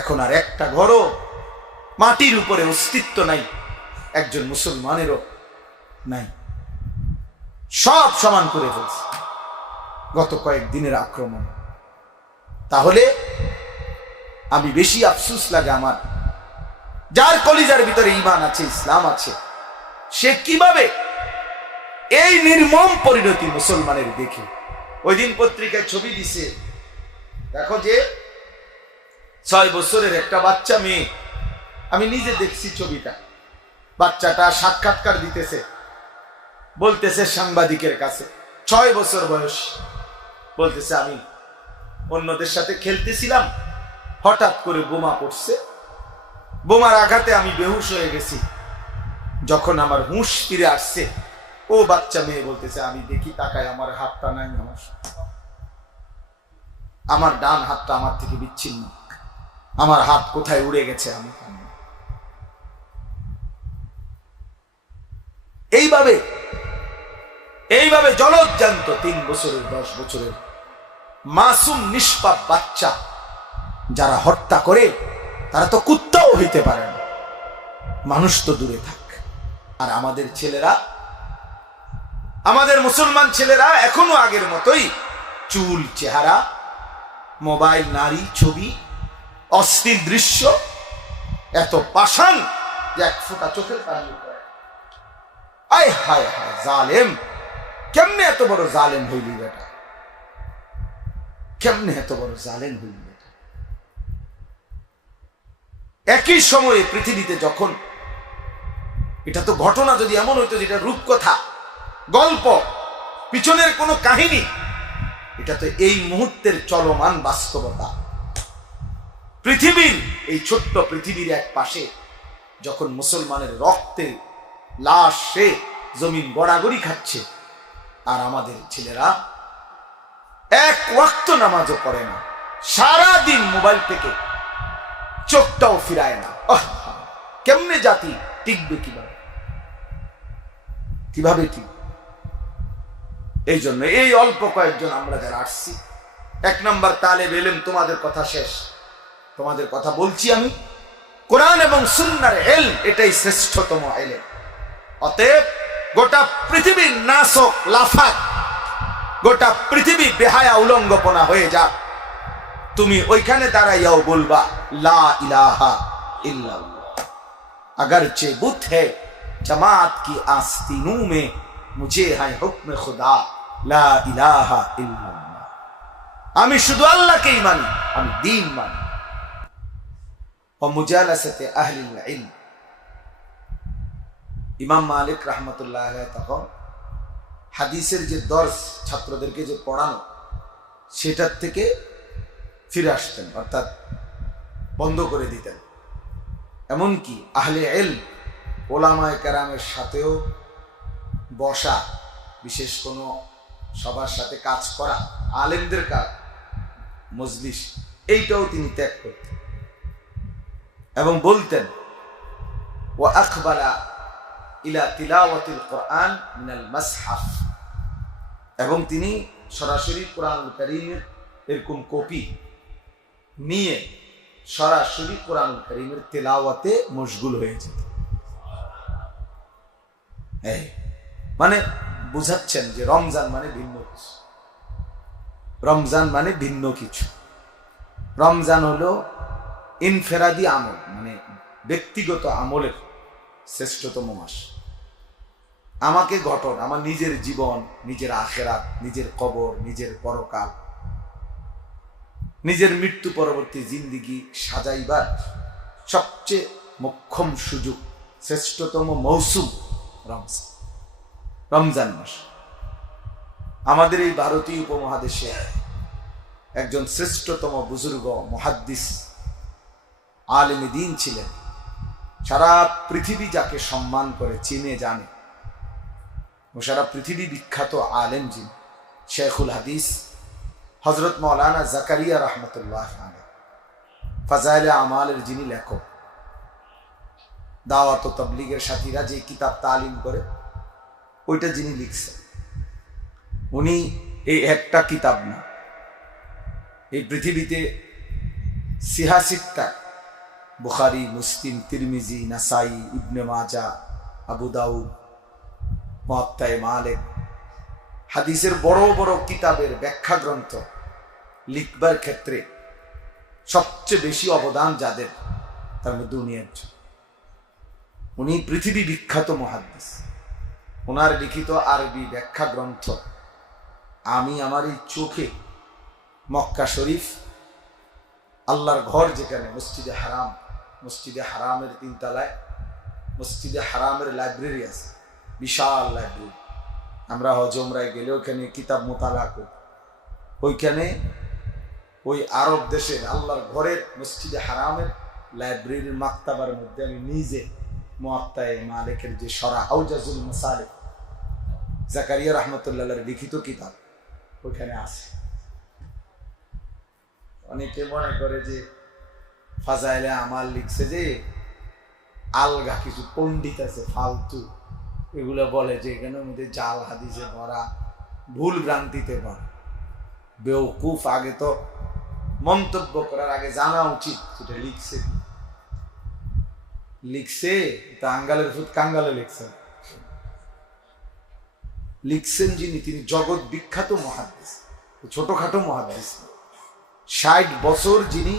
এখন আর একটা ঘরও মাটির উপরে অস্তিত্ব নাই, একজন মুসলমানেরও নাই, সব সমান করে ফেলছে গত কয়েকদিনের আক্রমণ। তাহলে আমি বেশি আফসোস লাগে আমার, যার কলিজার ভিতরে ঈমান আছে, ইসলাম আছে, সে কিভাবে এই নির্মম পরিণতি মুসলমানের দেখে। ওই দিন পত্রিকায় ছবি দিছে, দেখো যে 6 বছরের একটা বাচ্চা মেয়ে, আমি নিজে দেখছি ছবিটা, বাচ্চাটা সাক্ষাৎকার দিতেছে, বলতেছে সাংবাদিকের কাছে, 6 বছর বয়স, বলতেছে আমি অন্যদের সাথে খেলতেছিলাম, হঠাৎ করে বোমা পড়ছে, বোমার আঘাতে আমি বেহুশ হয়ে গেছি, যখন আমার হুঁশ ফিরে আসছে, ও বাচ্চা মেয়ে বলতেছে আমি দেখি তাকায় আমার হাতটা নাই, আমার ডান হাতটা আমার থেকে বিচ্ছিন্ন, আমার হাত কোথায় উড়ে গেছে আমি। এইভাবে জলজ্জান্ত 3 বছরের 10 বছরের মাসুম নিষ্পাপ বাচ্চা যারা হত্যা করে, তারা তো কুত্তাও হইতে পারে না, মানুষ তো দূরে থাক। আর আমাদের ছেলেরা, আমাদের মুসলমান ছেলেরা এখনো আগের মতোই চুল, চেহারা, মোবাইল, নারী, ছবি, অশ্লীল দৃশ্য, এত পাষাণ যে এক ফোঁটা চোখের পানি পড়ে। আয় হায় হায়, জালেম, কেমনে এত বড় জালেম হইলি বেটা, কেমনে এত বড় জালেম হইলি বেটা। একই সময়ে পৃথিবীতে যখন, এটা তো ঘটনা যদি এমন হইতো যেটা রূপকথা, গল্প, পিছনের কোনো কাহিনী, এটা তো এই মুহূর্তের চলমান বাস্তবতা। পৃথিবীর এই ছোট্ট পৃথিবীর এক পাশে যখন মুসলমানের রক্তে লাশ সে জমিন গড়াগড়ি খাচ্ছে, আর আমাদের ছেলেরা এক ওয়াক্ত নামাজও পড়ে না, সারা দিন মোবাইল থেকে চোখটাও ফিরায় না। কেমনে জাতি টিকবে, কিভাবে ঠিক। এই জন্য এই অল্প কয়েকজন আমরা যারা আসছি, 1 নম্বর তালেব ইলম, তোমাদের কথা শেষ, তোমাদের কথা বলছি আমি, কোরআন এবং সুন্নাহর ইলম এটাই শ্রেষ্ঠতম ইলম। অতএব গোটা পৃথিবীর নাসক লাফাক, গোটা পৃথিবী বেহায়া উলঙ্গপনা হয়ে যাক, তুমি ওইখানে দাঁড়াইয়াও বলবা লা ইলাহা ইল্লাল্লাহ। अगरचे बुत है जमात की आस्तीनों में, मुझे है हुक्म खुदा ला इलाहा इल्लल्लाह। আমি শুধু আল্লাহকেই মানি, আমি দ্বীন মানি। ও মুজালাসাতে আহলিল ইলম, ইমাম মালিক রাহমাতুল্লাহ আলাইহি তখন হাদিসের যে দর্স ছাত্রদেরকে যে পড়ানো, সেটার থেকে ফিরে আসতেন, অর্থাৎ বন্ধ করে দিতেন। এমনকি আহলে ইলম, ওলামায়ে কেরামের সাথেও বসা, বিশেষ কোনো সবার সাথে কাজ করা, আলেমদের কাজ, মজলিস, এইটাও তিনি ত্যাগ করতেন এবং বলতেন ওয়া আকবালা ইলা তিলাওয়াতিল কোরআন মিনাল মাসহাফ, এবং তিনি সরাসরি কোরআনুল কারীমের এরকম কপি নিয়ে সরাসরি কোরআনুল কারীমের তেলাওয়াতে মশগুল হয়ে যেত। মানে বুঝাচ্ছেন যে রমজান মানে ভিন্ন কিছু, রমজান মানে ভিন্ন কিছু। রমজান হলো ইনফেরাদি আমল, মানে ব্যক্তিগত আমলের শ্রেষ্ঠতম মাস। আমাকে ঘটন, আমার নিজের জীবন, নিজের আখেরাত, নিজের কবর, নিজের পরকাল, নিজের মৃত্যু পরবর্তী জিন্দিগি সাজাইবার সবচেয়ে মোক্ষম সুযোগ, শ্রেষ্ঠতম মৌসুম রমজান, রমজান মাস। আমাদের এই ভারতীয় উপমহাদেশে একজন শ্রেষ্ঠতম বুজুর্গ মুহাদ্দিস আলেমে দ্বীন ছিলেন, সারা পৃথিবী যাকে সম্মান করে, চিনে, জানে, ও সারা পৃথিবী বিখ্যাত আলেম যিনি, শেখুল হাদিস হযরত মাওলানা জাকারিয়া রাহমাতুল্লাহ আলাইহি, ফাজাইলে আমালের যিনি লেখক, দাওয়াত ও তাবলীগের সাথীরা যে কিতাব তালিম করে, ওইটা যিনি লিখছেন, উনি এই একটা কিতাব না, এই পৃথিবীতে 86টা বুখারী, মুসলিম, তিরমিজি, নাসাই, ইবনে মাজা, আবু দাউদ, মুয়াত্তা মালিক, হাদিসের বড় বড় কিতাবের ব্যাখ্যা গ্রন্থ লিখবার ক্ষেত্রে সবচেয়ে বেশি অবদান যাদের, তার মধ্যে উনি একজন। উনি পৃথিবী বিখ্যাত মুহাদ্দিস। ওনার লিখিত আরবি ব্যাখ্যা গ্রন্থ আমি আমার এই চোখে মক্কা শরীফ, আল্লাহর ঘর যেখানে মসজিদে হারাম, মসজিদে হারামের 3 তলায় মসজিদে হারামের লাইব্রেরি আছে, বিশাল লাইব্রেরি। আমরা হজ উমরায় গেলে ওখানে কিতাব মোতালা করি। ওইখানে ওই আরব দেশের আল্লাহর ঘরের মসজিদে হারামের লাইব্রেরির মাকতাবার মধ্যে আমি নিজে মুয়াত্তা মালিকের যে শরা আউজাজুল মাসালিক, জাকারিয়া রাহমাতুল্লাহর লিখিত কিতাব ওইখানে আছে। অনেকে মনে করে যে ফাজাইলে আমাল লিখছে যে আলগা কিছু পণ্ডিত আছে ফালতু, এগুলো বলে যে এখানে মধ্যে জাল হাদিসে ভরা, ভুল ভ্রান্তিতে ভরা। বেওকুফ, আগে তো মন্তব্য করার আগে জানা উচিত সেটা লিখছে লিখছে তা আঙ্গালের ফুট কাঙ্গালে লিখছেন। লিখছেন যিনি, তিনি জগৎ বিখ্যাত মুহাদ্দিস, ছোটখাটো মুহাদ্দিস। 60 বছর যিনি,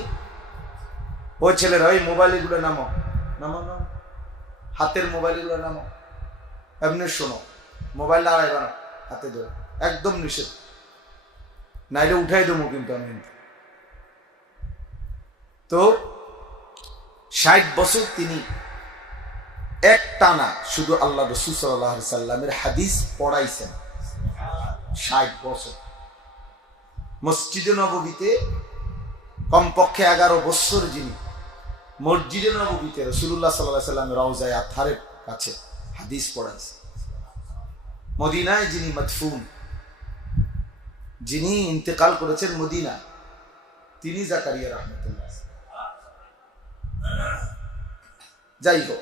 ওই ছেলেরা ওই মোবাইল এগুলো নামো নামো নামো, হাতের মোবাইল এগুলো নামো, এমনি শোনো, মোবাইল আড়াইবা না, হাতে ধরে, একদম নিষেধ, নাইলে উঠাই দেবো কিন্তু আমি। তো 60 বছর তিনি এক টানা শুধু আল্লাহ রাসূল সাল্লাল্লাহু আলাইহি সাল্লামের হাদিস পড়াইছেন। 60 বছর মসজিদে নববীতে কমপক্ষে 11 বছর যিনি মসজিদে নববীতে রাসূলুল্লাহ সাল্লাল্লাহু আলাইহি সাল্লামের রওজায়ে আতহারের কাছে হাদিস পড়াইছেন। মদিনায় যিনি মদফুন, যিনি ইন্তেকাল করেছেন মদিনা, তিনি জাকারিয়া রাহমাতুল্লাহ। যাই হোক,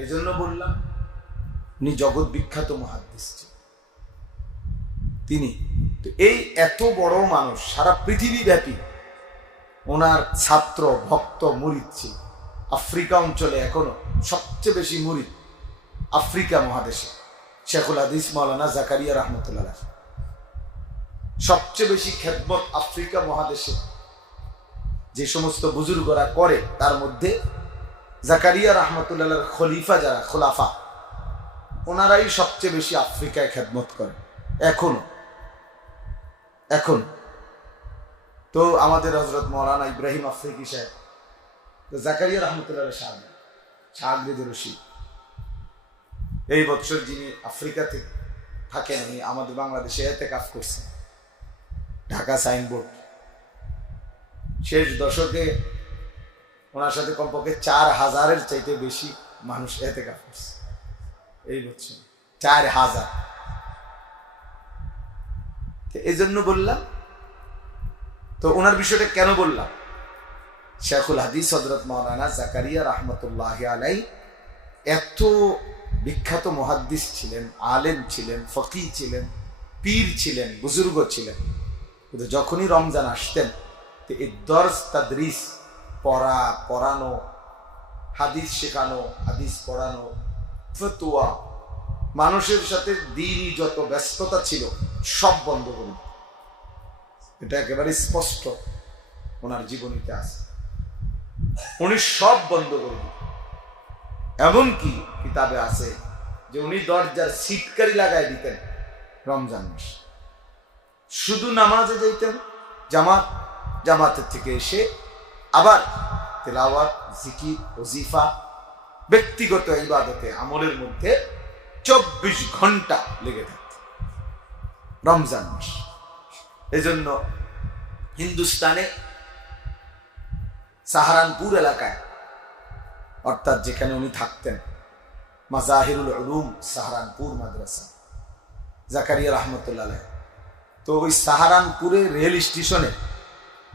এই জন্য বললাম উনি জগৎ বিখ্যাত মুহাদ্দিস তিনি। তো এই এত বড় মানুষ, সারা পৃথিবী ব্যাপী ওনার ছাত্র, ভক্ত, মুরিদ ছিল। আফ্রিকা অঞ্চলে এখনো সবচেয়ে বেশি মুরিদ আফ্রিকা মহাদেশে শেখুল হাদিস মাওলানা জাকারিয়া রাহমাতুল্লাহ। সবচেয়ে বেশি খেদমত আফ্রিকা মহাদেশে যে সমস্ত বুজুর্গরা করে, তার মধ্যে জাকারিয়া রাহমাতুল্লাহর খলিফা যারা, খোলাফা, ওনারাই সবচেয়ে বেশি আফ্রিকায় খেদমত করে এখন। তো আমাদের হযরত মাওলানা ইব্রাহিম আফ্রিকি সাহেব, তো জাকারিয়া রাহমাতুল্লাহর শাগরিদ রশিদ, এই বছর যিনি আফ্রিকাতে থাকেন, উনি আমাদের বাংলাদেশে ইতিকাফ করছেন, ঢাকা সাইনবোর্ড। শেষ দশকে ওনার সাথে কমপক্ষে 4000-এর চাইতে বেশি মানুষ ইতিকাফ করছে এই বছর, 4000। এই জন্য বললাম, তো ওনার বিষয়টা কেন বললাম, শেখুল হাদিস হযরত মাওলানা জাকারিয়া রাহমাতুল্লাহ আলাইহি এত বিখ্যাত মুহাদ্দিস ছিলেন, আলেম ছিলেন, ফকিহ ছিলেন, পীর ছিলেন, বুজুর্গ ছিলেন। কিন্তু যখনই রমজান আসতেন, তো এই দর্স তাদরিস, পড়ানো, হাদিস শেখানো, হাদিস পড়ানো, ফতোয়া, মানুষের সাথে দ্বীনি যত ব্যস্ততা ছিল সব বন্ধ করে, এটা একেবারে স্পষ্ট ওনার জীবনীতে আছে। উনি সব বন্ধ করে দিতেন। এমনকি কিতাবে আছে যে উনি দরজার সিটকারি লাগাই দিতেন রমজান মাস। শুধু নামাজে যাইতেন, জামাতের থেকে এসে আবার তেলাওয়াত, জিকির, ওজিফা, ব্যক্তিগত ইবাদতে আমলের মধ্যে 24 ঘন্টা লেগে থাকত রমজান মাস। এজন্য হিন্দুস্তানে সাহারানপুর এলাকায়, অর্থাৎ যেখানে উনি থাকতেন, মাজাহিরুল উলুম সাহারানপুর মাদ্রাসা, জাকারিয়া রাহমাতুল্লাহ আলাইহি। তো ওই সাহারানপুরে রেল স্টেশনে,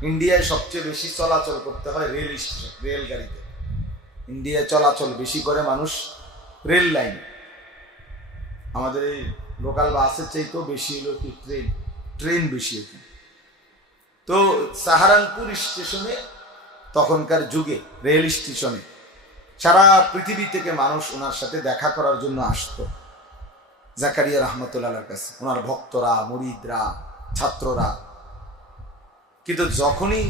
ইন্ডিয়ায় সবচেয়ে বেশি চলাচল করতে হয় রেল স্টেশন, রেলগাড়িতে। ইন্ডিয়ায় চলাচল বেশি করে মানুষ রেল লাইন, আমাদের এই লোকাল বাসের চাইতেও বেশি হলো কি ট্রেন বেশি এখানে। তো সাহারানপুর স্টেশনে তখনকার যুগে রেল স্টেশনে সারা পৃথিবী থেকে মানুষ ওনার সাথে দেখা করার জন্য আসতো জাকারিয়া রহমতুল্লাহর কাছে, ওনার ভক্তরা, মুরিদরা, ছাত্ররা। কিন্তু যখনই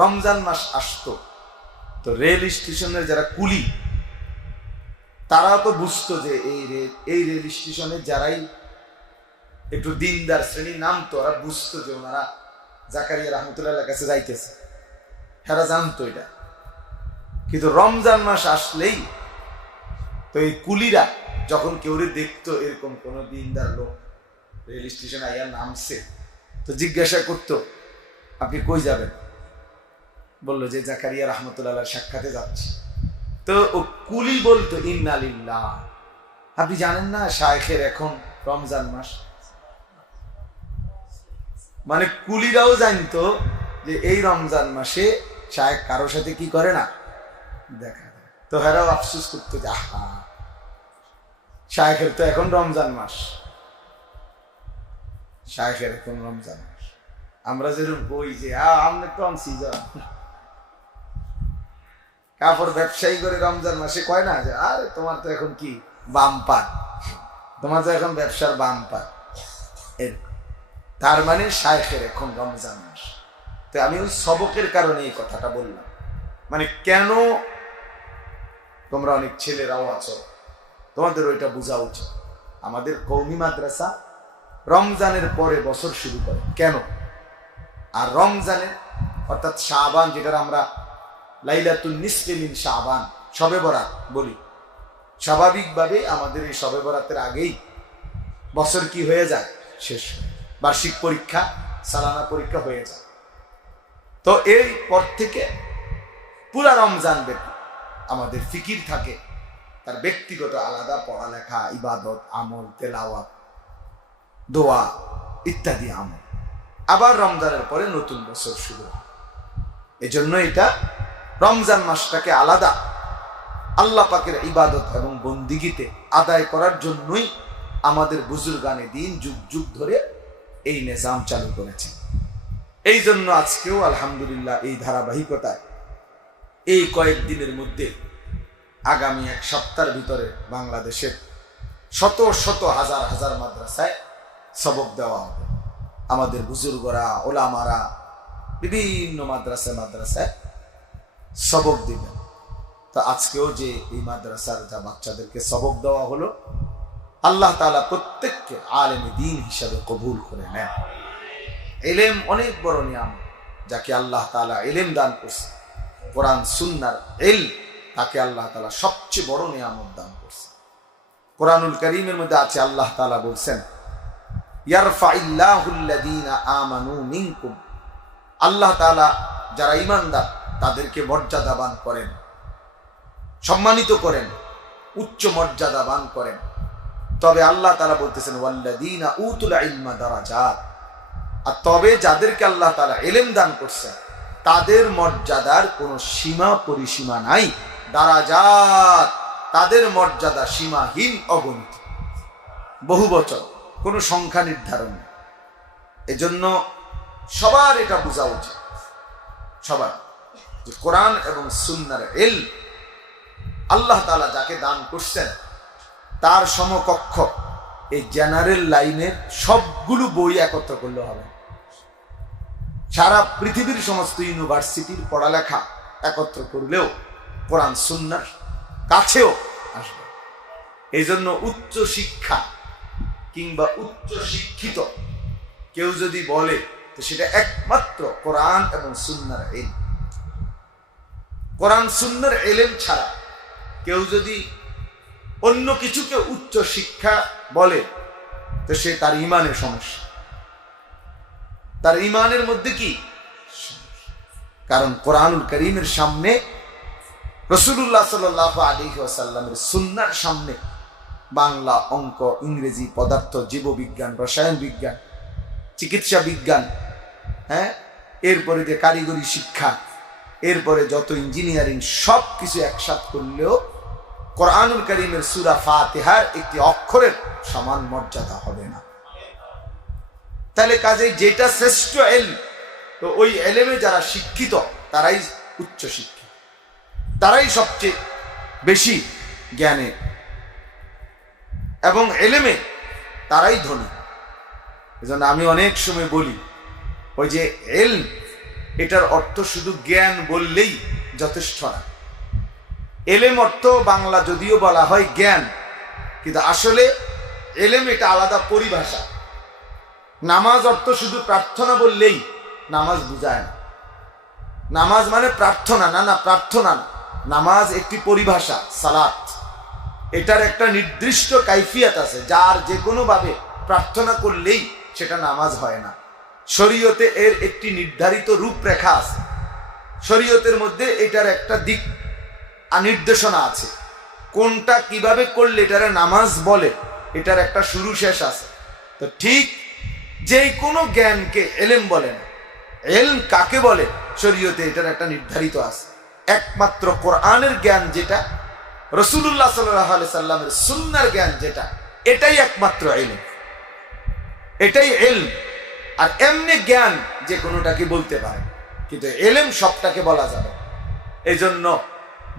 রমজান মাস আসতো তো রেল স্টেশনের যারা কুলি তারাও তো বুঝতো যে এই রেল স্টেশনে যারাই একটু দিনদার শ্রেণী নামতো ওরা বুঝতো যে ওনারা জাকারিয়া রহমতুল্লাহর কাছে যাইতেছে, এরা জানতো এটা। কিন্তু রমজান মাস আসলেই তো এই কুলিরা যখন কেউ দেখতো এরকম কোন দিনদার লোক রেল স্টেশনে আইয়া নামছে তো জিজ্ঞাসা করতো, আপনি কই যাবেন? বললো যে জাকারিয়া রহমতুল্লাহ সাক্ষাতে যাচ্ছে। তো ও কুলি বলতো ইন্না লিল্লাহ, আপনি জানেন না শায়েখের এখন রমজান মাস। মানে কুলিরাও জানতো যে এই রমজান মাসে শায়েখ কারোর সাথে কি করে না, দেখা। তো হেরাও আফসোস করতো যে আহা, শায়েখের তো এখন রমজান মাস, শায়েখের এখন রমজান মাস। আমরা যেরকম বই যে আমনে তো সিজন কাপড় ব্যবসায়ী করে রমজান মাসে কয় না যে আরে তোমার তো এখন কি বাম্পার, তোমার তো এখন ব্যবসার বাম্পার। এর তার মানে শায়েখের এখন রমজান মাস। তো আমি ওই সবকের কারণে এই কথাটা বললাম। মানে কেন তোমরা অনেক ছেলেরাও আছো, তোমাদের ওইটা বোঝা উচিত। আমাদের কওমি মাদ্রাসা রমজানের পরে বছর শুরু করে কেন? আর রমজানের অর্থাৎ শাবান, যেটা আমরা লাইলাতুন নিসফে মিন শাবান, শবে বরাত বলি, স্বাভাবিকভাবে আমাদের এই শবে বরাতের আগেই বছর কি হয়ে যায়, শেষ। বার্ষিক পরীক্ষা, সালানা পরীক্ষা হয়ে যায়। তো এই পর থেকে পুরা রমজান ব্যাপী আমাদের ফিকির থাকে, তার ব্যক্তিগত আলাদা পড়ালেখা, ইবাদত, আমল, তেলাওয়াত, দোয়া ইত্যাদি আমল। আবার রমজানের পরে নতুন বছর শুরু হয়। এজন্য এটা রমজান মাসটাকে আলাদা আল্লাহ পাকের ইবাদত এবং বন্দিগিতে আদায় করার জন্যই আমাদের বুজুর্গানে দিন যুগ যুগ ধরে এই নিজাম চালু করেছে। এই জন্য আজকেও আলহামদুলিল্লাহ এই ধারাবাহিকতায় এই কয়েকদিনের মধ্যে আগামী এক সপ্তাহের ভিতরে বাংলাদেশের শত শত হাজার হাজার মাদ্রাসায় সবক দেওয়া হবে। আমাদের বুজুর্গরা, ওলামারা বিভিন্ন মাদ্রাসায় সবক দিবেন। তো আজকেও যে এই মাদ্রাসার যা বাচ্চাদেরকে সবক দেওয়া হলো, আল্লাহ তাআলা প্রত্যেককে আলেম দ্বীন হিসাবে কবুল করে নেন। ইলম অনেক বড় নিয়ামত, যাকে আল্লাহ তাআলা ইলম দান করছে, কোরআন সুন্নাহর ইলম, তাকে আল্লাহ তাআলা সবচেয়ে বড় নিয়ামত দান করছে। কোরআনুল কারীমের মধ্যে আছে আল্লাহ তাআলা বলছেন, ইয়ারফাইল্লাহুল্লাযীনা আমানু মিনকুম, আল্লাহ তাআলা যারা ঈমানদার তাদেরকে মর্যাদাবান করেন, সম্মানিত করেন, উচ্চ মর্যাদাবান করেন। তবে আল্লাহ তাআলা বলতেছেন ওয়াল্লাযীনা উতুল ইলমা দারাজাত, আর তবে যাদেরকে আল্লাহ তাআলা ইলম দান করছেন তাদের মর্যাদার কোনো সীমা পরিসীমা নাই। দারাজাত, তাদের মর্যাদা সীমাহীন, অগণিত, বহু বচন, কোনো সংখ্যা নির্ধারণ নেই। এজন্য সবার এটা বোঝা উচিত, সবার, যে কোরআন এবং সুন্নাহর ইলম আল্লাহ তাআলা যাকে দান করছেন তার সমকক্ষ এই জেনারেল লাইনের সবগুলো বই একত্র করলে হবে। সারা পৃথিবীর সমস্ত ইউনিভার্সিটির পড়ালেখা একত্র করলেও কোরআন সুন্নাহর কাছেও আসবে। এই জন্য উচ্চ শিক্ষা কিংবা উচ্চ শিক্ষিত কেউ যদি বলে তো সেটা একমাত্র কোরআন এবং সুন্নাহর ইলম। কোরআন সুন্নাহর ইলম ছাড়া কেউ যদি অন্য কিছুকে উচ্চ শিক্ষা বলে তো সে তার ঈমানের সমস্যা, তার ঈমানের মধ্যে কি, কারণ কোরআনুল কারীমের সামনে, রাসূলুল্লাহ সাল্লাল্লাহু আলাইহি ওয়াসাল্লামের সুন্নাহর সামনে বাংলা, অঙ্ক, ইংরেজি, পদার্থ, জীববিজ্ঞান, রসায়ন বিজ্ঞান, চিকিৎসা বিজ্ঞান, এরপরে যে কারিগরি শিক্ষা, এরপরে যত ইঞ্জিনিয়ারিং, সব কিছু একসাথে করলেও কোরআনুল কারীমের সূরা ফাতিহার একটি অক্ষরের সমান মর্যাদা হবে না। তাহলে কাজেই যেটা শ্রেষ্ঠ ইলম, তো ওই ইলমে যারা শিক্ষিত তারাই উচ্চশিক্ষিত, তারাই সবচেয়ে বেশি জ্ঞানে এবং এলেমে তারাই ধনী। এজন্য আমি অনেক সময় বলি, ওই যে এলম, এটার অর্থ শুধু জ্ঞান বললেই যথেষ্ট না। এলেম অর্থ বাংলা যদিও বলা হয় জ্ঞান, কিন্তু আসলে এলেম এটা আলাদা পরিভাষা। নামাজ অর্থ শুধু প্রার্থনা বললেই নামাজ বুঝায় না। নামাজ মানে প্রার্থনা না, না প্রার্থনা না। নামাজ একটি পরিভাষা, সালাত, এটার একটা নির্দিষ্ট কাইফিয়াত আছে, যার যে কোনো ভাবে প্রার্থনা করলেই সেটা নামাজ হয় না। শরীয়তে এর একটি নির্ধারিত রূপরেখা আছে, শরীয়তের মধ্যে এটার একটা দিক নির্দেশনা আছে, কোনটা কিভাবে করলে এটারে নামাজ বলে, এটার একটা শুরু শেষ আছে। তো ঠিক যে কোনো জ্ঞানকে এলেম বলে না। এলম কাকে বলে শরীয়তে এটার একটা নির্ধারিত আছে। একমাত্র কোরআনের জ্ঞান যেটা, রাসূলুল্লাহ সাল্লাল্লাহু আলাইহি সাল্লামের সুন্নাহর জ্ঞান যেটা, এটাই একমাত্র ইলম, এটাই ইলম। আর এমনি জ্ঞান যে কোনোটাকে বলতে পারে, কিন্তু ইলম সবটাকে বলা যাবে। এজন্য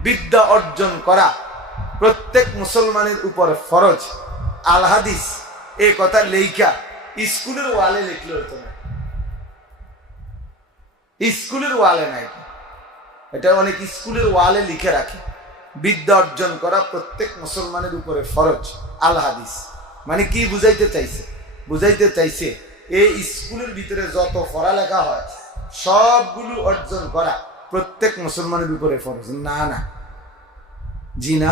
বিদ্যা অর্জন করা প্রত্যেক মুসলমানের উপর ফরজ। আল হাদিস এই কথা লেখা স্কুলের ওয়ালে লিখলে হতো না, স্কুলের ওয়ালে নাই, এটা অনেক স্কুলের ওয়ালে লিখে রাখে, বিদ্যা অর্জন করা প্রত্যেক মুসলমানের উপরে ফরজ। আল হাদিস মানে কি বুঝাইতে চাইছে? বুঝাইতে চাইছে এই স্কুলের ভিতরে যত পড়ালেখা হয় সবগুলো অর্জন করা প্রত্যেক মুসলমানের উপরে ফরজ। না না, জি না,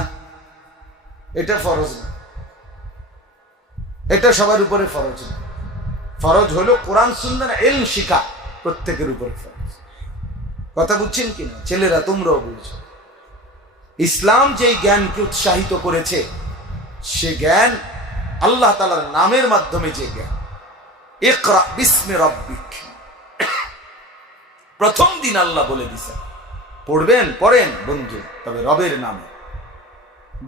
এটা ফরজ না, এটা সবার উপরে ফরজ না। ফরজ হলো কোরআন সুন্নাহর ইলম শিখা, প্রত্যেকের উপরে ফরজ। কথা বুঝছেন কিনা ছেলেরা? তোমরাও বুঝছো। ইসলাম যেই জ্ঞানকে উৎসাহিত করেছে, সে জ্ঞান আল্লাহ তাআলার নামের মাধ্যমে যে জ্ঞান। ইকরা বিসমি রাব্বিক, প্রথম দিন আল্লাহ বলে দিয়েছেন পড়বেন, পড়েন বন্ধু, তবে রবের নামে।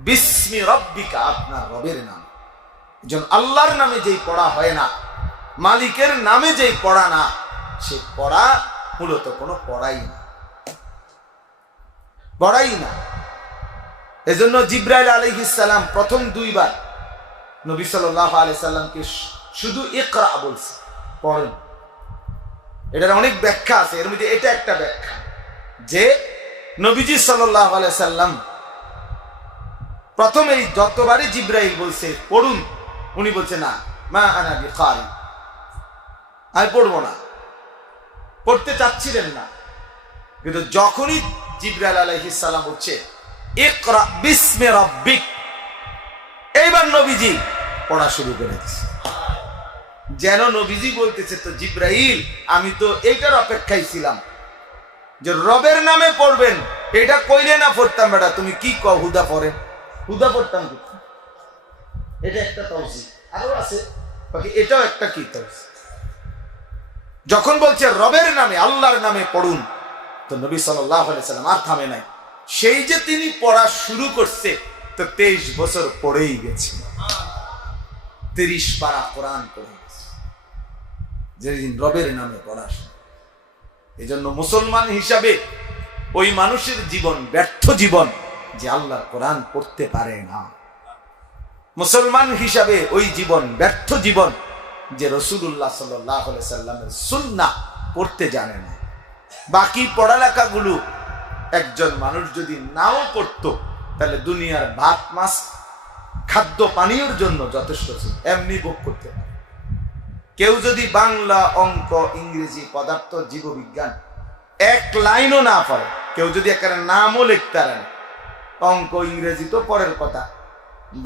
বিসমি রাব্বিকা, আপনার রবের নামে। যেন আল্লাহর নামে যেই পড়া হয় না, মালিকের নামে যেই পড়া না, সে পড়া মূলত কোনো পড়াই না, পড়াই না। এজন্য জিবরাইল আলাইহিস সালাম প্রথম দুইবার নবী সাল্লাল্লাহু আলাইহি সাল্লামকে শুধু ইকরা বলছে, পড়েন। এটার অনেক ব্যাখ্যা আছে, এর মধ্যে এটা একটা ব্যাখ্যা যে নবীজি সাল্লাল্লাহু আলাইহি সাল্লাম প্রথমেই যতবারই জিবরাইল বলছে পড়ুন, উনি বলছে না, মা আনা বিকারি, আমি পড়বো না, পড়তে চাচ্ছিলেন না। কিন্তু যখনই জিবরাইল আলাইহিস সালাম বলছে ইকরা বিসমি রাব্বিক, এইবার নবীজি পড়া শুরু করে দিয়েছে। যেন নবীজি বলতেছে, তো জিবরাইল আমি তো এইটার অপেক্ষায় ছিলাম যে রবের নামে পড়বেন, এটা কইলে না পড়তাম বেটা, তুমি কি কও হুদা পড়েন, হুদা পড়তাম কি? এটা একটা তাওজিহ, আরো আছে বাকি, এটাও একটা কি তাওজিহ। যখন বলছে রবের নামে, আল্লাহর নামে পড়ুন, তো নবী সাল্লাল্লাহু আলাইহি সাল্লাম আর থামে নাই। সেই যে তিনি পড়া শুরু করছে, তো 23 বছর পড়েই গেছে, 30 পারা কোরআন পড়ে গেছে, যেদিন রবের নামে পড়া শুরু। এই জন্য মুসলমান হিসাবে ওই মানুষের জীবন ব্যর্থ জীবন যে আল্লাহর কোরআন পড়তে পারে না। মুসলমান হিসাবে ওই জীবন ব্যর্থ জীবন যে রাসূলুল্লাহ সাল্লাল্লাহু আলাইহি সাল্লামের সুন্নাহ পড়তে জানে না। বাকি পড়ালেখাগুলো একজন মানুষ যদি নাও পড়তো, তাহলে দুনিয়ার ভাত মাছ খাদ্য পানীয়র জন্য যথেষ্ট ছিল, এমনি ভোগ করতে পারে। কেউ যদি বাংলা, অঙ্ক, ইংরেজি, পদার্থ, জীববিজ্ঞান এক লাইনও না পারে, কেউ যদি একটা নামও লিখতে পারে না, অঙ্ক ইংরেজি তো পরের কথা,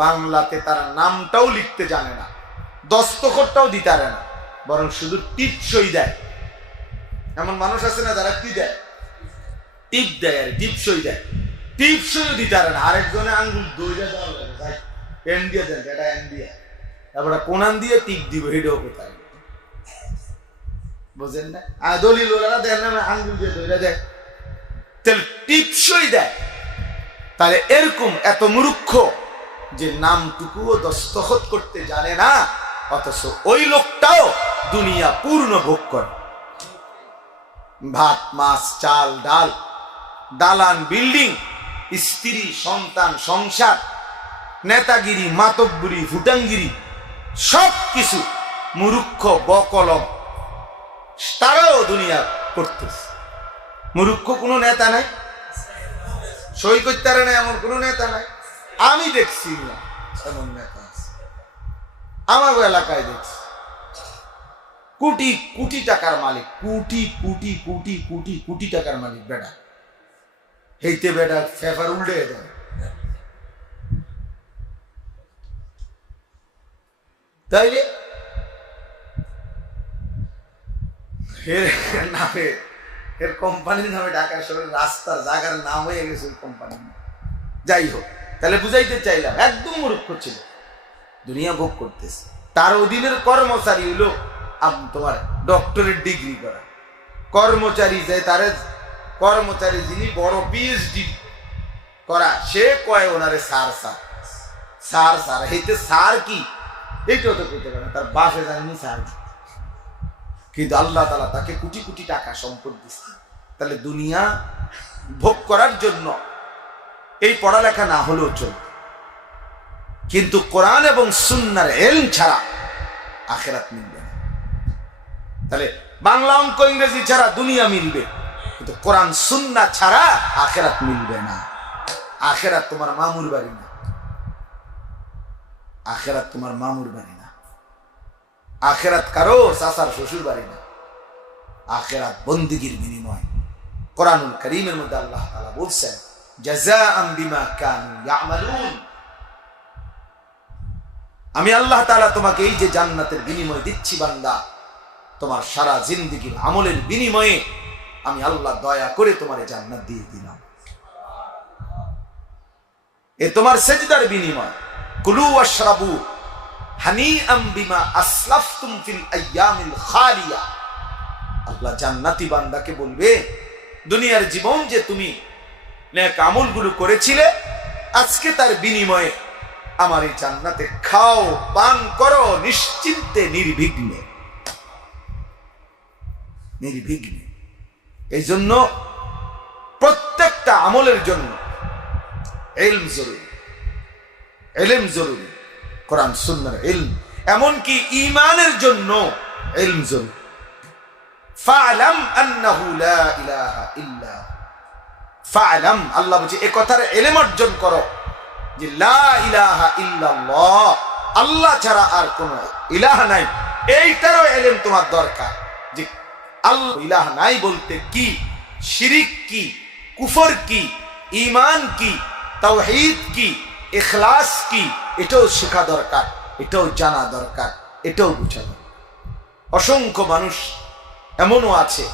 বাংলাতে তার নামটাও লিখতে জানে না, দস্তখতটাও দিতে পারে না, বরং শুধু টিপসই দেয়। এমন মানুষ আছে না যারা কি দেয়? টিপ দেয়, আর টিপসই দেয়, টিপসইও দিতে পারে না। আরেকজনে আঙ্গুল দইরা দেওয়া লাগে, ভাই এন দিয়ে দেন, এটা এন দিয়ে, তারপরে কোনান দিয়ে টিপ দিব, এটাও কোথায় বোঝেন না? আর দলিল ওরা দেন না, আঙ্গুল দিয়ে দইরা দেয়, তাহলে টিপসই দেয়। তাহলে এরকম এত মূর্খ যে নামটুকুও দস্তখত করতে জানে না, অথচ ওই লোকটাও দুনিয়া পূর্ণ ভোগ করে, ভাত মাছ চাল ডাল দালান বিল্ডিং, স্ত্রী সন্তান সংসার, নেতাগিরি মাতব্বরি ফুটাঙ্গিরি সব কিছু মুরুক্ষ বকলম তারাও দুনিয়া করতেছে। মুরুক্ষ কোনো নেতা নাই, সই করতে পারে না এমন কোনো নেতা নাই। আমি দেখছি না এমন নেতা আছে, আমার এলাকায় দেখছি। কোটি কোটি টাকার মালিক, কোটি কোটি কোটি কোটি কোটি টাকার মালিক বেটা, হেইতে বেটা ফেফার উল্টে দেয়। তাইলে এর নামে, এর কোম্পানির নামে ঢাকা শহরের রাস্তার জায়গার নাম হয়ে গেছে ওই কোম্পানি। যাই হোক, তাহলে বুঝাইতে চাইলাম একদম মূর্খ ছিল, দুনিয়া ভোগ করতেছে। তার অধীনের কর্মচারী হইলো তোমার ডক্টরেট ডিগ্রি করা কর্মচারী, যে তার কর্মচারী যিনি বড় পিএইচডি করা, সে কয় ওনারে স্যার স্যার স্যার স্যার। হেইতে স্যার কি এইটাও তো করতে পারে না, তার বাসে জানেনি স্যার কি। কিন্তু আল্লাহ তাআলা তাকে কোটি কোটি টাকা সম্পদ দিচ্ছে। তাহলে দুনিয়া ভোগ করার জন্য এই পড়ালেখা না হলেও চলবে, কিন্তু কোরআন এবং সুন্নাহর ইলম ছাড়া আখিরাত মিলবে না। তাহলে বাংলা অঙ্ক ইংরেজি ছাড়া দুনিয়া মিলবে, কিন্তু কোরআন সুন্নাহ ছাড়া আখিরাত মিলবে না। আখিরাত তোমার মামুর বাড়ি না, আখিরাত তোমার মামুর বাড়ি না, আখিরাত কারো চাচার শ্বশুর বাড়ি না। আখিরাত বন্দেগীর বিনিময়। কোরআনুল কারীমের মধ্যে আল্লাহ তাআলা বলছেন, জাযাআন বিমা কানু ইয়ামালুন। আমি আল্লাহ তাআলা তোমাকে এই যে জান্নাতের বিনিময় দিচ্ছি বান্দা, তোমার সারা জিন্দেগীর আমলের বিনিময়ে আমি আল্লাহ দয়া করে তোমার জান্নাত দিয়ে দিলাম। এ তোমার সেজদার বিনিময়। কুলু ওয়াশরাবু হানিআম বিমা আসলাফতুম ফিল আইয়ামিল খালিয়া। আল্লাহ জান্নাতি বান্দাকে বলবে, দুনিয়ার জীবন যে তুমি নেক আমলগুলো করেছিলে, আজকে তার বিনিময়ে আমার এই জান্নাতে খাও পান করো নিশ্চিন্তে নির্বিঘ্নে নির্বিঘ্নে। এই জন্য প্রত্যেকটা আমলের জন্য ইলম জরুরি, ইলম জরুরি, কোরআন সুন্নাহর ইলম। এমনকি ঈমানের জন্য ইলম জরুরি। ফা'লাম আন্নাহু লা ইলাহা ইল্লা, ফা'লাম, আল্লাহ বলছে এই কথার ইলম অর্জন করো যে লা ইলাহা ইল্লাল্লাহ, আল্লাহ ছাড়া আর কোন ইলাহ নাই। এইটারও ইলম তোমার দরকার যে আল্লাহ ইলাহ নাই বলতে কি, শিরিক কি, কুফর কি, ঈমান কি, তাওহীদ কি, ইখলাস কি, এটাও শেখা দরকার, এটাও জানা দরকার, এটাও বোঝা দরকার। অসংখ্য মানুষ এমনও আছে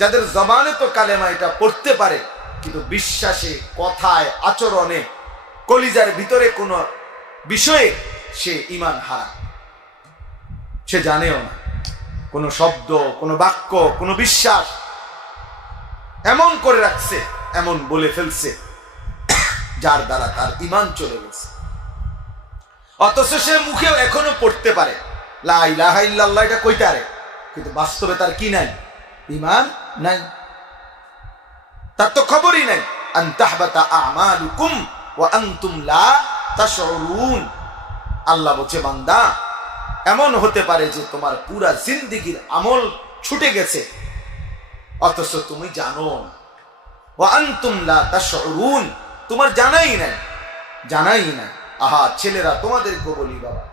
যাদের জবানে তো কালেমা এটা পড়তে পারে, কিন্তু বিশ্বাসে, কথায়, আচরণে, কলিজার ভিতরে কোনো বিষয়ে সে ঈমান হারা। সে জানেও না কোন শব্দ, কোন বাক্য, কোন বিশ্বাস এমন করে রাখছে, এমন বলে ফেলছে যার দ্বারা তার ঈমান চলে গেছে। অথচ সে মুখেও এখনো পড়তে পারে লা ইলাহা ইল্লাল্লাহ, এটা কইতে পারে, কিন্তু বাস্তবে তার কি নাই? ঈমান নাই, তার তো খবরই নাই। আন তাহবাতা আমালুকুম ওয়া আনতুম লা তাশউরুন। আল্লাহ বলছে, বান্দা এমন হতে পারে যে তোমার পুরা জিন্দেগীর আমল ছুটে গেছে, অথচ তুমি জানো না। ওয়া আনতুম লা তাশউরুন, তোমার জানাই নাই, জানাই নাই। আহা ছেলেরা, তোমাদেরকে বলি বাবা,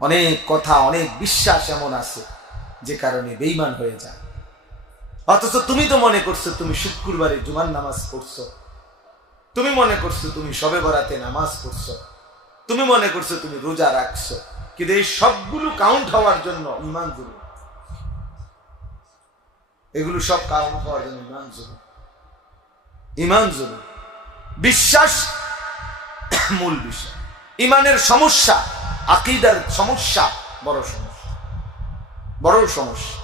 অনেক কথা, অনেক বিশ্বাস এমন আছে যে কারণে বেঈমান হয়ে যায়। অথচ তুমি তো মনে করছো তুমি শুক্রবারে জুমার নামাজ পড়ছো, তুমি মনে করছো তুমি শবে বরাতে নামাজ পড়ছো, তুমি মনে করছো তুমি রোজা রাখছো, কিন্তু এই সবগুলো কাউন্ট হওয়ার জন্য ঈমান জরুরি। এগুলো সব কাউন্ট হওয়ার জন্য ঈমান জরুরি, ঈমান জরুরি। বিশ্বাস মূল বিষয়। ঈমানের সমস্যা, আকীদার সমস্যা বড় সমস্যা, বড় সমস্যা।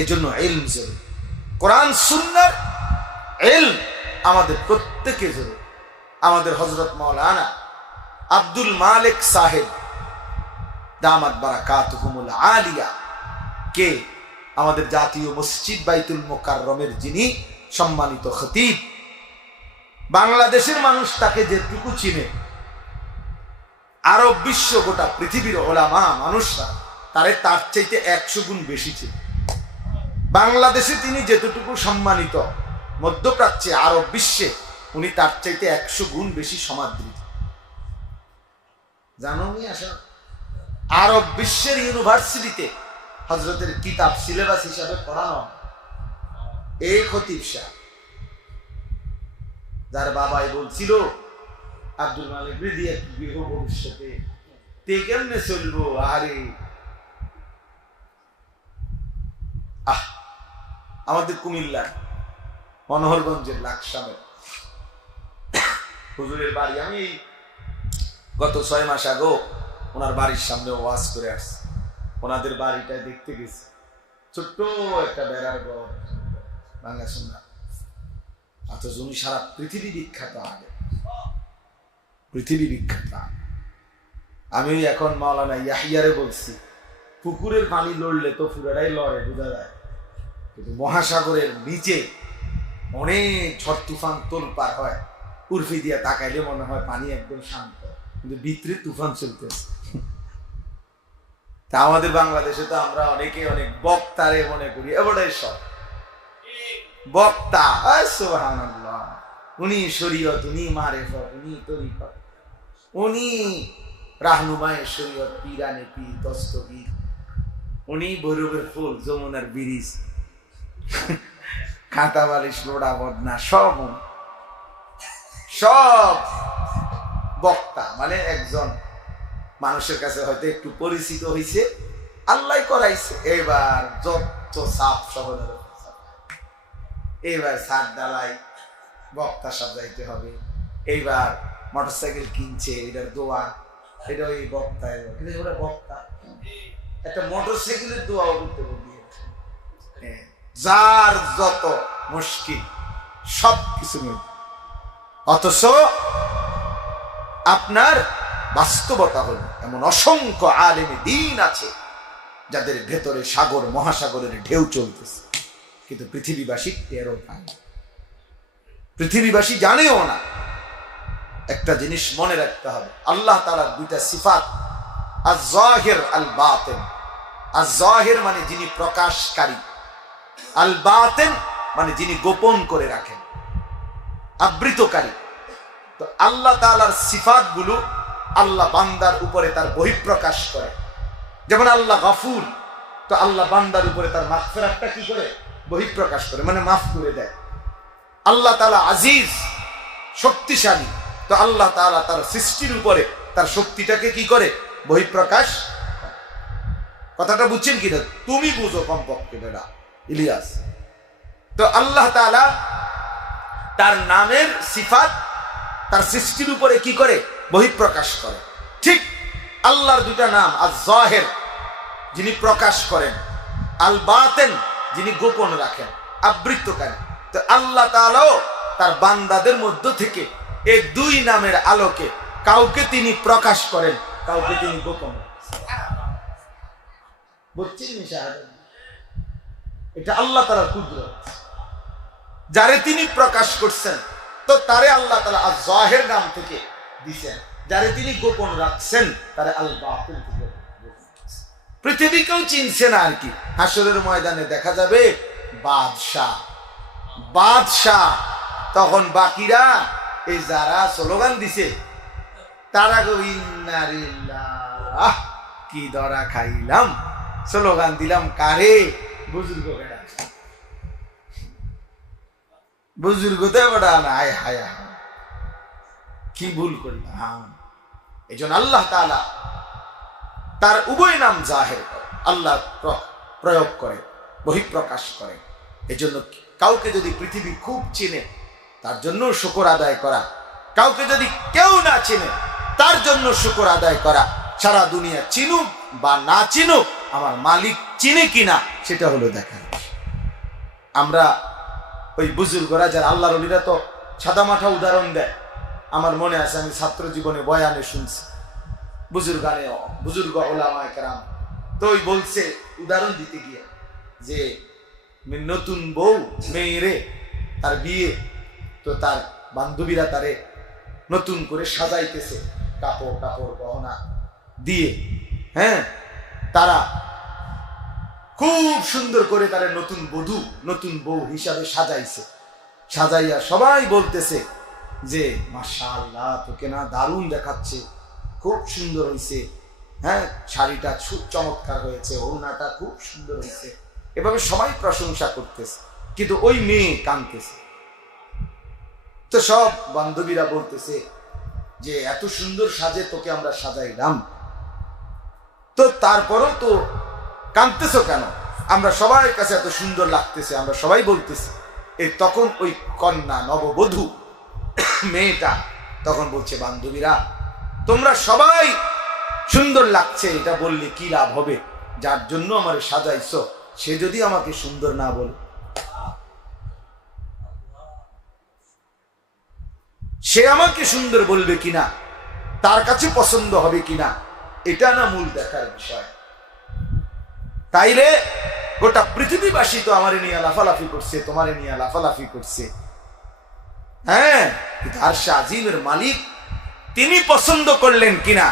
এই জন্য ইলম জরুরি। কোরআন সুন্নাহর ইলম আমাদের প্রত্যেকে জরুরি। আমাদের হযরত মাওলানা আব্দুল মালিক সাহেব দামাত বারাকাতুহুমুল আলিয়া কে আমাদের জাতীয় মসজিদ বাইতুল মুকাররমের যিনি সম্মানিত খতিব, বাংলাদেশের মানুষ তাকে যেটুকু চিনে, আরব বিশ্ব গোটা পৃথিবীর ওলামা মানুষরা তারে তার চাইতে 100 গুণ বেশি চিনে। বাংলাদেশে তিনি যেতটুকু সম্মানিত, মধ্যপ্রাচ্যে আরব বিশ্বে উনি তার চাইতে 100 গুণ বেশি সমাদৃত। জানো নি আসা, আরব বিশ্বের ইউনিভার্সিটিতে হযরতের কিতাব সিলেবাস হিসাবে পড়ানো এই খতিব সাহেব, যার বাবাই বলছিল আব্দুল মালিক রেদি এক গৃহ ভবিষ্যতে তে কেমনে চলবো। আরে আমাদের কুমিল্লার মনোহরগঞ্জের লাকসামের হুজুরের বাড়ি, আমি গত 6 মাস আগে ওনার বাড়ির সামনে ওয়াজ করে আসছি। ওনাদের বাড়িটা দেখতে গেছি, ছোট্ট একটা বেড়ার ঘর, বাংলা শোনা, অথচ উনি সারা পৃথিবী বিখ্যাত, আগে পৃথিবী বিখ্যাত। আমি এখন মাওলানা ইয়াহিয়ারে বলছি, পুকুরের পানি লড়লে তো পুরাটাই লড়ে, বোঝা যায়, কিন্তু মহাসাগরের নিচে অনেক ঝড় তুফান তোলপাড় হয়, উর্ফি দিয়া তাকাইলে মনে হয় পানি একদম শান্ত, কিন্তু ভিতরে তুফান চলতেছে। তা আমাদের বাংলাদেশে তো আমরা অনেকে অনেক বক্তারে মনে করি, এবারে সব বক্তা, সুবহানাল্লাহ, উনি শরীয়ত, উনি মারেফত, উনি তরিকত, উনি রাহনুমায়ে শরীয়ত, পীরানে পীর, দস্তগীর, উনি ভৈরবের ফুল, যমুনার ব্রিজ, কাঁটা বালিশ, লোড়া বদনা, সব সব বক্তা। মানে একজন মানুষের কাছে হয়তো একটু পরিচিত হয়েছে, আল্লাহ করাইছে, এবার যত সাপ শহরের, এইবার সাত ডালাই বক্তা সাজাইতে হবে, এইবার মোটরসাইকেল কিনছে, এটার দোয়া, এটা ওই বক্তা, ওটা বক্তা, একটা মোটরসাইকেলের দোয়াও করতে বলি, যার যত মুশকিল সব কিছু নেই। অথচ আপনার বাস্তবতা হলো এমন অসংখ্য আলেমে দ্বীন আছে যাদের ভেতরে সাগর মহাসাগরের ঢেউ চলতেছে, কিন্তু পৃথিবীবাসী টেরও পায় না, পৃথিবীবাসী জানেও না। একটা জিনিস মনে রাখতে হবে, আল্লাহ তাআলার দুইটা সিফাত, আয-যাহির আল বাতিন। আয-যাহির মানে যিনি প্রকাশকারী, আল বাতিন মানে যিনি গোপন করে রাখেন, আবৃতকারী। তো আল্লাহ তাআলার সিফাত গুলো আল্লাহ বান্দার উপরে তার বহিঃপ্রকাশ করে। যেমন আল্লাহ গফুর, তো আল্লাহ বান্দার উপরে তার মাগফিরাতটা কি করে বহিঃপ্রকাশ করে, মানে মাফ করে দেয়। আল্লাহ তাআলা আজিজ, শক্তিশালী, তো আল্লাহ তাআলা তার সৃষ্টির উপরে তার শক্তিটাকে কি করে বহিঃপ্রকাশ। কথাটা বুঝছেন কিনা? তুমি বুঝো কমপক্ষে বেটা ইলিয়াস। তো আল্লাহ তাআলা তার নামের সিফাত তার সৃষ্টির উপরে কি করে বহিঃপ্রকাশ করে। ঠিক আল্লাহর দুটা নাম, আয-যাহির যিনি প্রকাশ করেন, আল বাতিন যিনি গোপন রাখেন, আবৃতকারী। তো আল্লাহ তাআলাও তার বান্দাদের মধ্য থেকে এই দুই নামের আলোকে কাউকে তিনি প্রকাশ করেন, কাউকে তিনি গোপন। বুঝছেন? এটা আল্লাহ তাআলার কুদরত। যারে তিনি প্রকাশ করছেন তো তারে আল্লাহ তাআলা আয-যাহির নাম থেকে দিয়েছেন, যারে তিনি গোপন রাখছেন তারে আল বাতিন থেকে। পৃথিবী কেউ চিনছে না আর কি। হাসরের ময়দানে দেখা যাবে বাদশাহ বাদশাহ, তখন বাকিরা এই যারা স্লোগান দিছে তারা গো ইন্না লিল্লাহ, কি ধরা খাইলাম, স্লোগান দিলাম কারে? বুজুর্গ বেটা, বুজুর্গ তো বেটা না, হায় হায় কি ভুল করলাম। এই জন্য আল্লাহ তাআলা তার উভয় নাম জাহের করে, আল্লাহ প্রয়োগ করে, বহিঃপ্রকাশ করে। এই জন্য কাউকে যদি পৃথিবী খুব চিনে তার জন্য শুকর আদায় করা, কাউকে যদি কেউ না চিনে তার জন্য শুকর আদায় করা। সারা দুনিয়া চিনুক বা না চিনুক, আমার মালিক চিনে কিনা সেটা হলো দেখা। আমরা ওই বুজুর্গরা যারা আল্লাহর ওলিরা তো সাদা মাঠা উদাহরণ দেয়। আমার মনে আছে আমি ছাত্র জীবনে বয়ানে শুনছি, বুজুর্গ ওলামায়ে কেরাম তো ওই বলছে উদাহরণ দিতে গিয়ে যে নতুন বউ মেয়েরে তার বিয়ে, তো তার বান্ধবীরা তারে নতুন করে সাজাইতেছে কাপড় কাপড় গহনা দিয়ে। হ্যাঁ, তারা খুব সুন্দর করে তারে নতুন বধূ নতুন বউ হিসাবে সাজাইছে। সাজাইয়া সবাই বলতেছে যে মাশাআল্লাহ, তোকে না দারুণ দেখাচ্ছে, খুব সুন্দর হয়েছে, হ্যাঁ শাড়িটা খুব চমৎকার হয়েছে, ওড়নাটা খুব সুন্দর হয়েছে, এভাবে সবাই প্রশংসা করতেছে। কিন্তু ওই মেয়ে কাঁদতেছে। তো সব বান্ধবীরা বলতেছে যে এত সুন্দর সাজে তোকে আমরা সাজাইলাম, তো তারপরও তো কাঁদতেছো কেন? আমরা সবার কাছে এত সুন্দর লাগতেছে, আমরা সবাই বলতেছি। এই তখন ওই কন্যা নববধূ মেয়েটা তখন বলছে, বান্ধবীরা তোমরা সবাই সুন্দর লাগছে এটা বললে কি লাভ হবে? যার জন্য আমার সাজাইছো সে যদি আমাকে সুন্দর না বলে, সে আমাকে সুন্দর বলবে কিনা, তার কাছে পছন্দ হবে কিনা, এটা না মূল দেখার বিষয়। তাইলে গোটা পৃথিবীবাসী তো আমারে নিয়ে লাফালাফি করছে, তোমারে নিয়ে লাফালাফি করছে, হ্যাঁ, কিন্তু আরশে আজিমের মালিক তিনি পছন্দ করলেন কিনা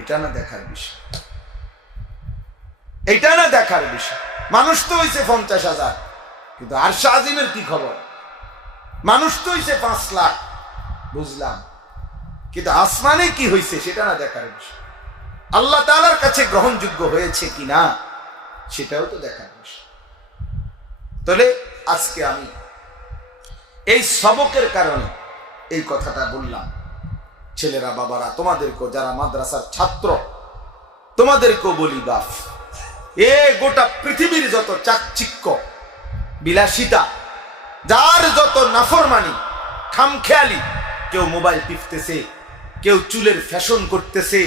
এটা না দেখার বিষয়, এটা না দেখার বিষয়। মানুষ তো হইছে 50,000, কিন্তু আরশে আজিমের কি খবর? মানুষ তো হইছে 5 লাখ, বুঝলাম, কিন্তু আসমানে কি হইছে সেটা না দেখার বিষয়। আল্লাহ তাআলার কাছে গ্রহণযোগ্য হয়েছে কিনা সেটাও তো দেখার বিষয়। তাহলে আজকে আমি এই সবকের কারণে এই কথাটা বললাম। ছেলেরা, বাবারা, তোমাদেরকেও, যারা মাদ্রাসার ছাত্র, তোমাদেরকেও বলি, বাপ, এ গোটা পৃথিবীর যত চাকচিক্য বিলাসিতা, যার যত নাফরমানি খামখেয়ালি, কেউ মোবাইল টিপতেছে, কেউ চুলের ফ্যাশন করতেছে,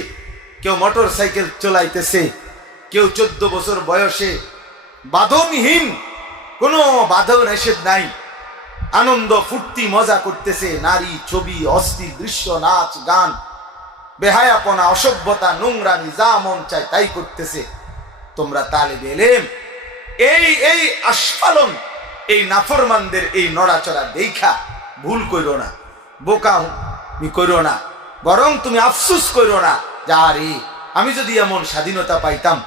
কেউ মোটর সাইকেল চলাইতেছে, কেউ 14 বছর বয়সে বাঁধনহীন, কোনো বাঁধন নিষেধ নাই, আনন্দ ফুর্তি মজা করতেছে, নারী, ছবি, অস্থির দৃশ্য, নাচ গান, বেহায়াপনা, অসভ্যতা, নোংরামি, যা মন চায় তাই করতেছে। তোমরা তালেবে ইলম এই আস্ফালন, এই নাফরমানদের এই নড়াচড়া দেখা ভুল কইরো না, বোকামি কইরো না, বরং তুমি আফসোস কইরো না যে আরে আমি যদি এমন স্বাধীনতা পাইতাম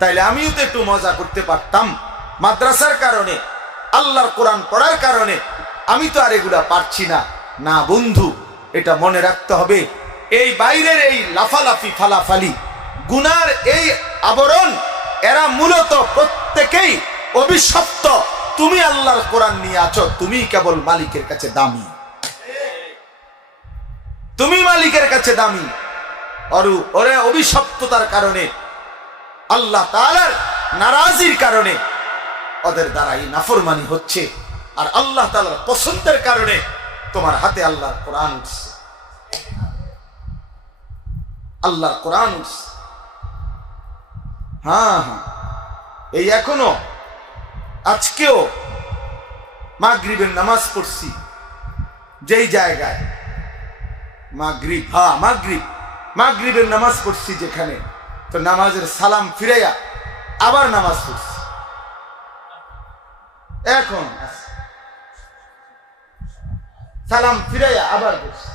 তাইলে আমিও তো একটু মজা করতে পারতাম। মাদ্রাসার কারণে, আল্লাহর কোরআন পড়ার কারণে আমি তো আর এগুলা পারছি না। না বন্ধু, এটা মনে রাখতে হবে, এই বাইরের এই লাফালাফি ফালাফালি গুনার এই আবরণ, এরা মূলত প্রত্যেকেই অভিশপ্ত। তুমি আল্লাহর কোরআন নিয়ে আছো, তুমি কেবল মালিকের কাছে দামি, তুমি মালিকের কাছে দামি। ওরে অভিশপ্ততার কারণে, আল্লাহ তাআলার নারাজির কারণে ওদের দ্বারা এই নাফরমানি হচ্ছে। আর আল্লাহ তাআলার পছন্দের কারণে তোমার হাতে আল্লাহর কোরআন উঠছে, আল্লাহর কোরআন উঠছে। হ্যাঁ হ্যাঁ, এই এখনো আজকেও মাগরিবের নামাজ পড়ছি যেই জায়গায়, মাগরিবের নামাজ পড়ছি যেখানে, তো নামাজের সালাম ফিরাইয়া আবার নামাজ পড়ছি। এখন সালাম ফিরাইয়া আবার পড়ছি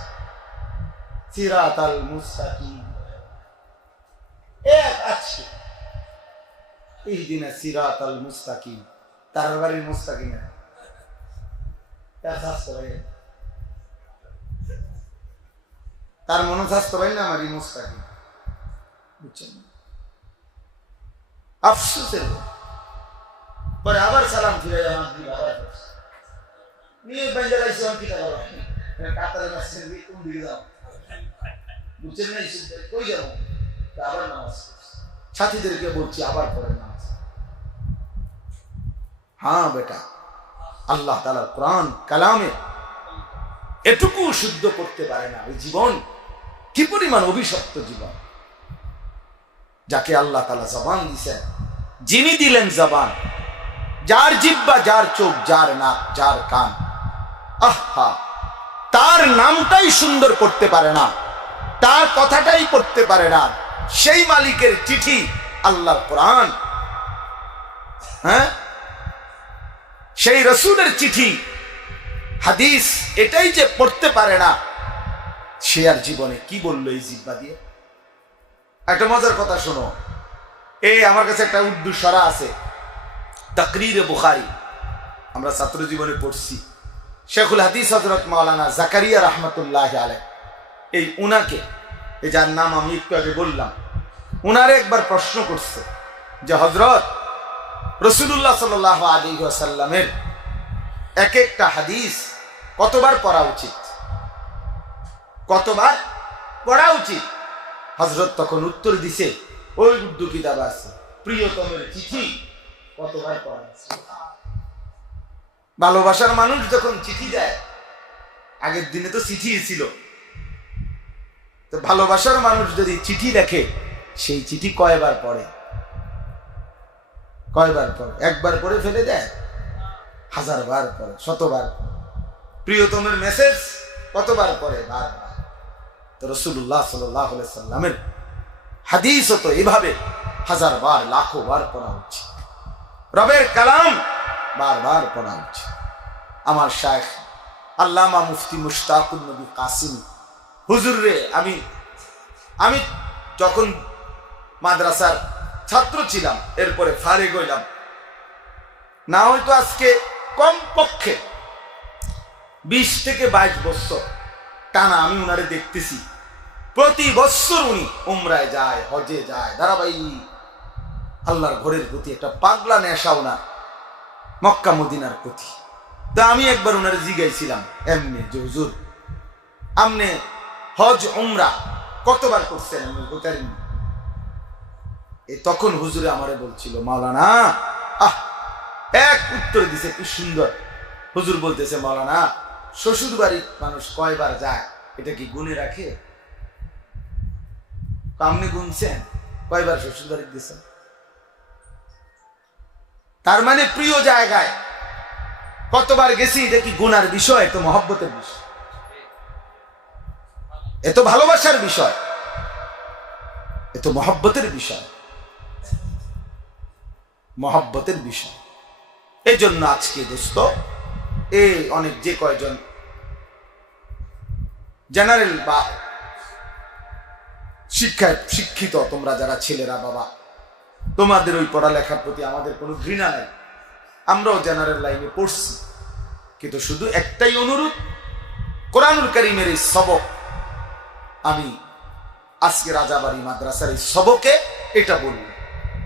সিরাতাল মুস্তাকিম, এক আছে ইহদিনা সিরাতাল মুস্তাকিম, তার বাড়ির মুস্তাকিম তার মনোস্বাস্থ্য হয় না, আমারই মুস্তাকিম, বুঝছেন? আফসোসের পরে আবার সালাম ফিরে সাথীদেরকে বলছি আবার পরে নামাজ। হ্যাঁ বেটা, আল্লাহ তাআলার কোরআন কালামে এটুকু শুদ্ধ করতে পারে না। ওই জীবন কি পরিমাণ অভিশপ্ত জীবন, যাকে আল্লাহ তাআলা জবান দিয়েছেন, যিনি দিলেন জবান, যার জিহ্বা, যার চোখ, যার নাক, যার কান, আহা, তার নামটাই সুন্দর করতে পারে না, তার কথাটাই পড়তে পারে না, সেই মালিকের চিঠি আল্লাহর কোরআন, হ্যাঁ, সেই রাসূলের চিঠি হাদিস এটাই যে পড়তে পারে না, সে আর জীবনে কি বললো এই জিহ্বা দিয়ে? একটা মজার কথা শোনো, আমার কাছে একটা উর্দু সরা আছে, তাকরীরে বুখারী, আমরা ছাত্র জীবনে পড়ছি। শেখুল হাদিস হযরত মাওলানা জাকারিয়া রাহমাতুল্লাহি আলাইহি, উনাকে, যার নাম আমি একটু আগে বললাম, উনারে একবার প্রশ্ন করছে যে হযরত রাসূলুল্লাহ সাল্লাল্লাহু আলাইহি ওয়াসাল্লামের এক একটা হাদিস কতবার পড়া উচিত, কতবার পড়া উচিত? হযরত তখন উত্তর দিছে, ওই উর্দু কিতাব আছে, প্রিয়তমের চিঠি কতবার পড়া উচিত। ভালোবাসার মানুষ যখন চিঠি দেয়, আগের দিনে তো চিঠি ছিল, তো ভালোবাসার মানুষ যদি চিঠি লেখে, সেই চিঠি কয়বার পড়ে? কয়বার পড়ে? একবার পড়ে ফেলে দেয়? 1000 বার পড়ে, 100 বার। প্রিয়তমের মেসেজ কতবার পড়ে? বারবার। তো রাসূলুল্লাহ সাল্লাল্লাহু আলাইহি সাল্লামের হাদিস তো এভাবে 1000 বার, লাখো বার পড়া উচিত। রবের কালাম বারবার পড়া উচিত। আমার শায়েখ আল্লামা মুফতি মুশতাকুন নবী কাসিমি হুজুর রে, আমি যখন মাদ্রাসার ছাত্র ছিলাম, এরপরে ফারিগ হইলাম, না হয়তো আজকে কমপক্ষে 20 থেকে 22 বছর টানা আমি উনারে দেখতেছি। প্রতি বছর উনি উমরায় যায়, হজে যায়, ধারাবাহিক আল্লাহর ঘরের প্রতি একটা পাগলা নেশা ওনার, মক্কা মদিনার প্রতি। তা আমি একবার উনারে জিজ্ঞাসিলাম এমনি যে হুজুর, আপনি হজ উমরা কতবার করছেন? তখন হুজুরে আমারে বলছিল, মাওলানা, এক উত্তর দিছে কি সুন্দর। হুজুর বলতেছে, মাওলানা, শ্বশুর বাড়ির মানুষ কয়বার যায় এটা কি গুনে রাখে? আপনি গুনছেন কয়বার শ্বশুর বাড়ি দিয়েছেন? তার মানে প্রিয় জায়গায় কতবার গেছি এটা কি গুনার বিষয়? এত মহব্বতের বিষয়, এত ভালোবাসার বিষয়, এত মহব্বতের বিষয়, মহব্বতের বিষয়। এই জন্য আজকে দোস্ত, অনেক যে কয়জন জেনারেল বা শিক্ষিত তোমরা যারা ছেলেরা, বাবা, তোমাদের ওই পড়ালেখার প্রতি আমাদের কোনো ঘৃণা নাই, আমরাও জেনারেল লাইনে পড়ছি, কিন্তু শুধু একটাই অনুরোধ, কোরআনুল কারীমের এই সবক, আমি আজকে রাজাবাড়ি মাদ্রাসার এই সবকে এটা বলব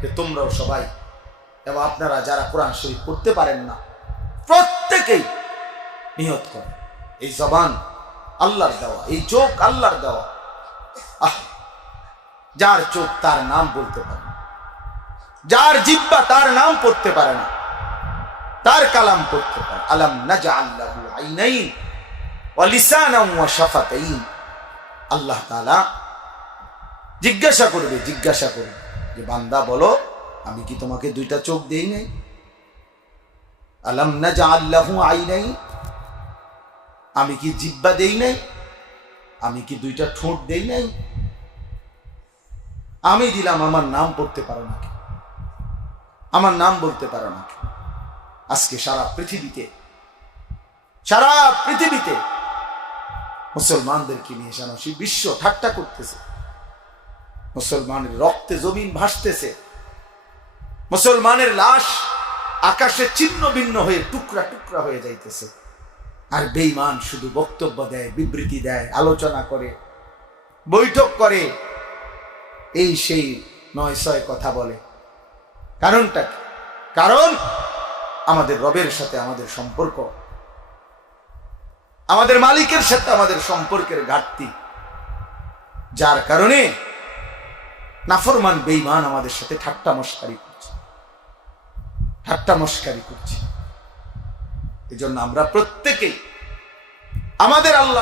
যে তোমরাও সবাই, এবং আপনারা যারা কোরআন শরীফ পড়তে পারেন না, প্রত্যেকেই নিয়ত করে, এই জবান আল্লাহর দেওয়া, এই চোখ আল্লাহর দেওয়া। যার চোখ তার নাম বলতে পারে না, যার জিহ্বা তার নাম পড়তে পারে না, তার কালাম পড়তে পারে। আলাম নাজআল লাহু আইনাইন ওয়া লিসানান ওয়া শাফাতাইন। আল্লাহ তাআলা জিজ্ঞাসা করবে যে বান্দা বলো, আমি কি তোমাকে 2টা চোখ দেই নাই? আলাম নাজআল লাহু আইনাইন, আমি কি জিহ্বা দেই নাই? আমি কি 2টা ঠোঁট দেই নাই? আমি দিলাম, আমার নাম পড়তে পারো না, আমার নাম বলতে পারো না। আজকে সারা পৃথিবীতে মুসলমানদেরকে নিয়ে সারা বিশ্ব ঠাট্টা করতেছে, মুসলমানের রক্তে জমিন ভাসতেছে, মুসলমানের লাশ আকাশে ছিন্ন ভিন্ন হয়ে টুকরা টুকরা হয়ে যাইতেছে। আর বেঈমান শুধু বক্তব্য দেয়, বিবৃতি দেয়, আলোচনা করে, বৈঠক করে, এই সেই 9-6 কথা বলে। কারণটা কি? কারণ আমাদের রবের সাথে আমাদের সম্পর্ক, আমাদের মালিকের সাথে আমাদের সম্পর্কের ঘাটতি, যার কারণে নাফরমান বেঈমান আমাদের সাথে ঠাট্টা মশকারি করছে। এজন্য আমরা প্রত্যেকেই আমাদের আল্লাহ